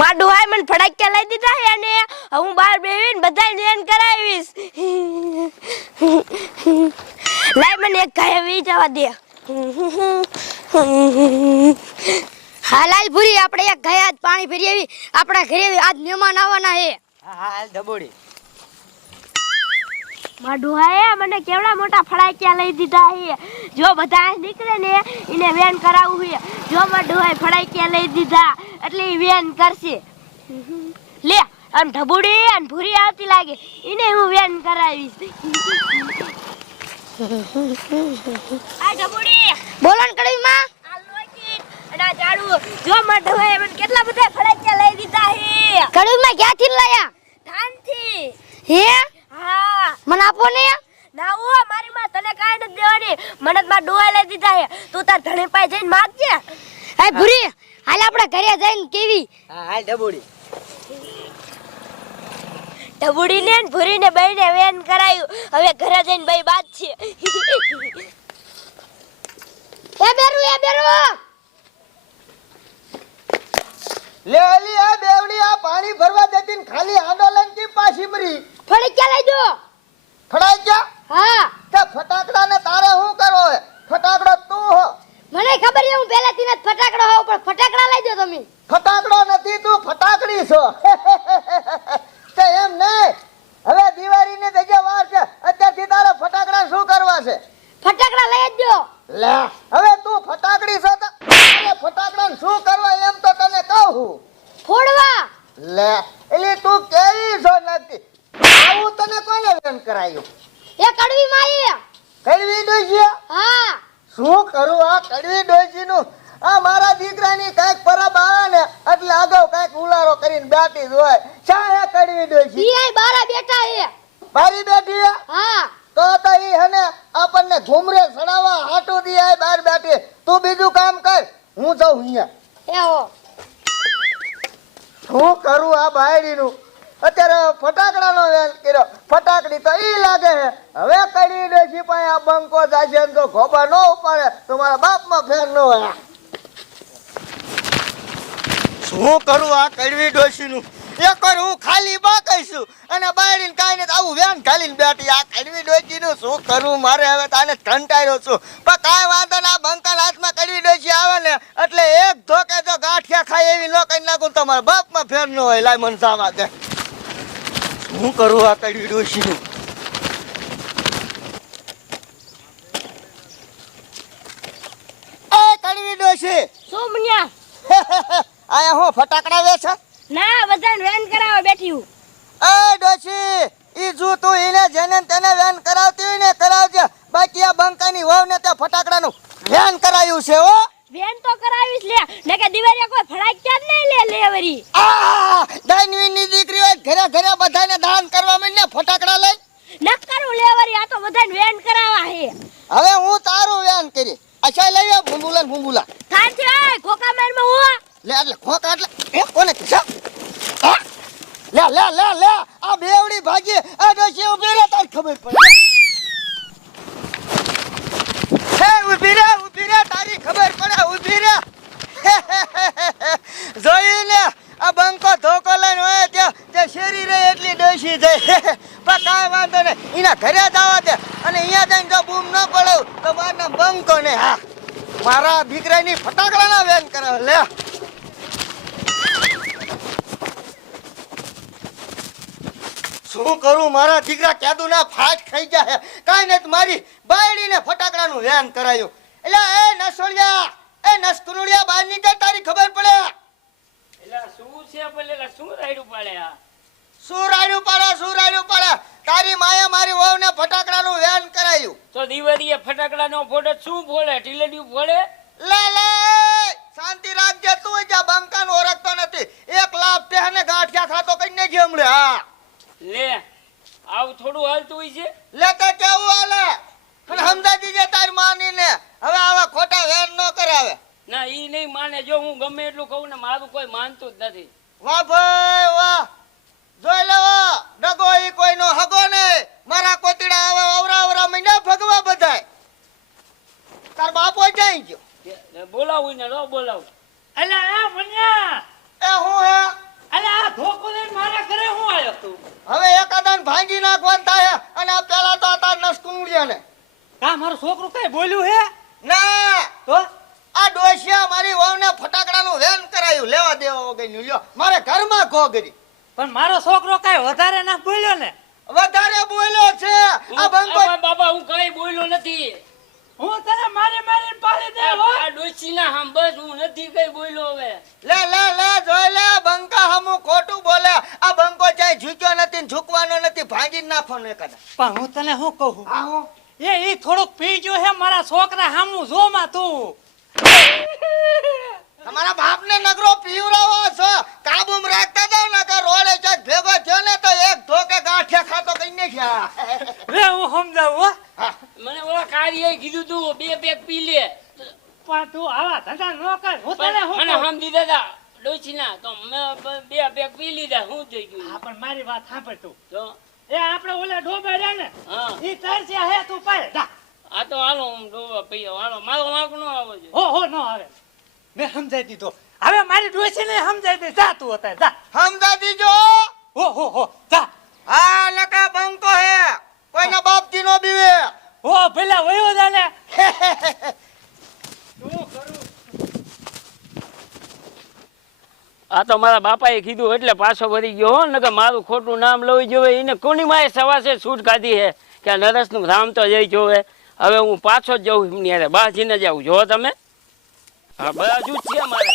માડું હાય મને ફડાક્યા લઈ દીધા હે અને હું બહાર બેહીને બધાને વેન કરાવીશ. લાય મને એક ગાય વી જવા દે. હાલાલ ભૂરી આપણે એક ગાય આજ પાણી ભરી આવી આપણા ઘરે આજ મહેમાન આવવાના હે. હા હાલ ધબોડી. માડું હાય મને કેવડા મોટા ફડાક્યા લઈ દીધા હે. જો બધા નીકળે ને એને વેન કરાવવું હે. જો માડું હાય ફડાક્યા લઈ દીધા એટલે ઈ વેન કરશે. લે આમ ઢબુડી અને ભૂરી આવતી લાગે એને હું વેન કરાવીશ. આ ઢબુડી બોલો ને કડવી માં. આ લોકી અને આ ઝાડુ જો માડું હાય મને કેટલા બધા ફડાક્યા લઈ દીધા હે. કડવી માં ક્યાંથી લાયા? ધાનથી. હે હા મને આપો ને. ના ઓ મારી માં તને કાઈ નથી દેવાની. મને માં ડોય લઈ દીધા હે. તું તાર ધણી પાસે જઈને માંગજે. એ ભૂરી હાલ આપણે ઘરે જઈને કેવી. હા હાલ ધબોડી. ઢબુડી ને ભૂરી ને બેયને વેન કરાયું. હવે ઘરે જઈને બેય બાદ છે. એ બેરુ લે અલી આ બેવડી આ પાણી ભરવા દેતી ને ખાલી આંદોલન કી પાછી મરી. ફળી ક્યાં લઈ જો. ફડાઈ ગયા હા તે ફટાકડા ને તારે શું કરો હે? ફટાકડો તું હો. મને ખબર છે હું પહેલાથી જ ફટાકડો હોઉં પણ ફટાકડા લઈ જો તમે. ફટાકડો નથી તું ફટાકડી છો. તે એમ નહીં હવે દિવાળીની જગ્યા વાર છે અત્યારથી તારે ફટાકડા શું કરવા છે? ફટાકડા લઈ જ જો. લે હવે તું ફટાકડી છો તો તારે ફટાકડા શું કરવા એમ તો તને કહું. ફોડવા. લે એલી તું કેવી છો નથી આવું તને કોને વેન કરાયું? એ કડવી માઈ. કડવી ડોશી હા શું કરું આ કડવી ડોશીનું? આ મારા દીકરાની કાંઈક પરબ આવે ને એટલે અગાઉ કાંઈક ઉલારો કરીને બેઠી જ હોય. શા હે કડવી ડોશી? ઈ આય બારા બેઠા હે. બારી બેઠી હે? હા તો ઈ હને આપણને ઘુમરે સડાવવા હાટુ દી આય બહાર બેઠી. તું બીજું કામ કર હું જાઉં અહીંયા. એવો શું કરું આ બાયડીનું? અત્યારે ફટાકડાનો વેન કર્યો. ફટાકડી તો ઈ લાગે છે. હવે કડી ડોશી પાસે આ બંકો જાશે ને જો ખોબા ન ઉપાડે તો મારા બાપમાં ફેર ન હોય. શું કરું આ કડવી ડોશીનું? એક વાર હું ખાલી બાકઈશું અને બાયડીને કાંઈ નથી આવું વેન ખાલીને બેઠી. આ કડવી ડોશીનું શું કરું મારે? હવે તાને કંટાળ્યો છું પણ કાંઈ વાંધો ના. બંકાના હાથમાં કડવી ડોશી આવે ને એટલે એક ધોકે જો ગાંઠિયા ખાય એવી ન કરી નાખું તો મારા બાપમાં ફેર ન હોય. લાય મને સામા દે. શું કરું આ કડવી ડોશીનું? એ કડવી ડોશી શું મુન્યા? આયા હું ફટાકડા વેચે? ના બધાને વેન કરાવવા બેઠી હું. એ ડોશી ઈ જો તું એને જેને તેને વેન કરાવતી હોય ને કરાવજે. બાકી આ બંકાની વહુને તે ફટાકડાનું વેન કરાયું છે હો. વેન તો કરાવીશ લે ને કે દિવાળીએ કોઈ ફડાક્યા જ નહીં લે લેવરી. આ દાનવીની દીકરી હોય ઘરે ઘરે બધાને દાન કરવા માંડ ને ફટાકડા લઈ. ન કરું લેવરી આ તો બધાને વેન કરાવવા હે. હવે હું તારું વેન કરી. અચ્છા લઈ આવ ભૂંબુલા. થાથી ઓય ખોકા મારમાં હું. લે એટલે ખોકા એટલે એ કોને કીધા? લે આ બેવડી ભાગી આ ડોશી ઉભી રહે તાર ખબર પડે. હે ઉભી રે તારી ખબર પડે ઉભી રે. જોઈને આ બંકો ધોકો લઈને હોય તે શેરી રહે એટલી ડોશી જાય. પણ કાંઈ વાંધો નહીં એના ઘરે જ આવવા દે અને અહીંયા જઈને જો બૂમ ન પડે તો મારના બંકો ને હા મારા દીકરાની ફટાકડાના વેન કરાવે. લે શું કરું મારા દીકરા કેદુ ના ફાટ ખાઈ જાય. કાંઈ નહીં મારી બાયડીને ફટાકડાનું વેન કરાયું. એટલે એ નસોડિયા એ નસકુરુડિયા બહાર નીકળ તારી ખબર પડે. એલા શું છે પેલા શું રાયડું પાડે આ? શું રાડ્યું પાડે તારી માયા મારી વહુને ફટાકડાનું વેન કરાયું. તો દિવાળીએ ફટાકડાનો ફોટો શું ફોડે? ટીલેડિયું ફોડે? લે શાંતિ રાખજે તું જ્યાં બંકાનો ઓળખતો નથી. એક લાખ તેહને ગાંઠિયા ખાતો કઈને જ હમણે. હા લે આવું થોડું હાલતું હોય છે? લે તો કેવું હાલે અને સમજાઈ દીજે તારી માનીને હવે આવા ખોટા વેન ન કરાવે. ના ઈ નહીં માને. જો હું ગમે એટલું કહું ને મારું કોઈ માનતું જ નથી. વાહ ભાઈ વાહ જોઈ લેવો ડગો ઈ કોઈનો હગો નહીં. મારા કોતીડા આવા અવરા મહિના ભગવા બધાય. તાર બાપો જાય ગયો બોલાવું ને નો બોલાવું. અલા આ ભણ્યા એ હું હે મારું છોકરું કઈ બોલ્યું હે ના તો આ ડોશિયા મારી વહુને ફટાકડાનું વેન કરાયું લેવા દેવા વગરનું લ્યો મારે ઘરમાં ઘોઘરી પણ મારો છોકરો કઈ વધારે ના બોલ્યો ને વધારે બોલ્યો છે આ બંકો બાબા હું કઈ બોલ્યો નથી. હું તને મારી પાડી દે હો આ ડોશીના હામ બસ હું નથી કઈ બોલ્યો હવે. લે લે લે જોઈ લે બંકા હમું ખોટું બોલે આ બંકો ચાય ઝૂક્યો નથી ને ઝૂકવાનો નથી ભાંગી નાખવાનો એકાદા પણ હું તને શું કહું એ થોડુંક પી ગયો હે મારા છોકરા હામું જો માં તું તમારા બાપને નગરો પીવરાવો છો કાબુમાં રાખતા જાવ ને કે રોડે ચાક ભેગો થયો ને તો એક ધોકે ગાંઠિયા ખાતો કઈ નાખ્યા રે હું સમજાવું હો મને ઓલા કાર્યએ કીધું તું 2 પેક પી લે. પણ તું આવા ધંધા ન કર હું તને શું મને કહું? સમજી દાદા ડોશીના તો મેં 2 પેક પી લીધા. શું થઈ ગયું? હા પણ મારી વાત સાંભળ તું તો એ આપણે ઓલા ડોબા રહ્યા ને હા ઈ તરસ્યા હે તું પાડે જા આ તો હાલો હું ડોબા પીયો હાલો મારો વાંક ન આવો છે. હો નો આવે મેં સમજાઈ દીધો હવે મારી ડોસીને સમજાઈ દે જા તું અત્યારે જા સમજા દીજો હો જા હા લકા બંકો હે કોઈના બાપથી નો બીવે હો પેલા વયો જા ને શું કરું આ તો મારા બાપાએ કીધું એટલે પાછો વળી ગયો હો નકર મારું ખોટું નામ લઈ જોવે એને કોની માએ સવાસે છૂટ કાઢી હે કે આ નરસનું રામ તો જઈ જોવે. હવે હું પાછો જ જાઉં એમની હારે બાજીને જાઉં જો તમે હા બાજુ જ છે મારે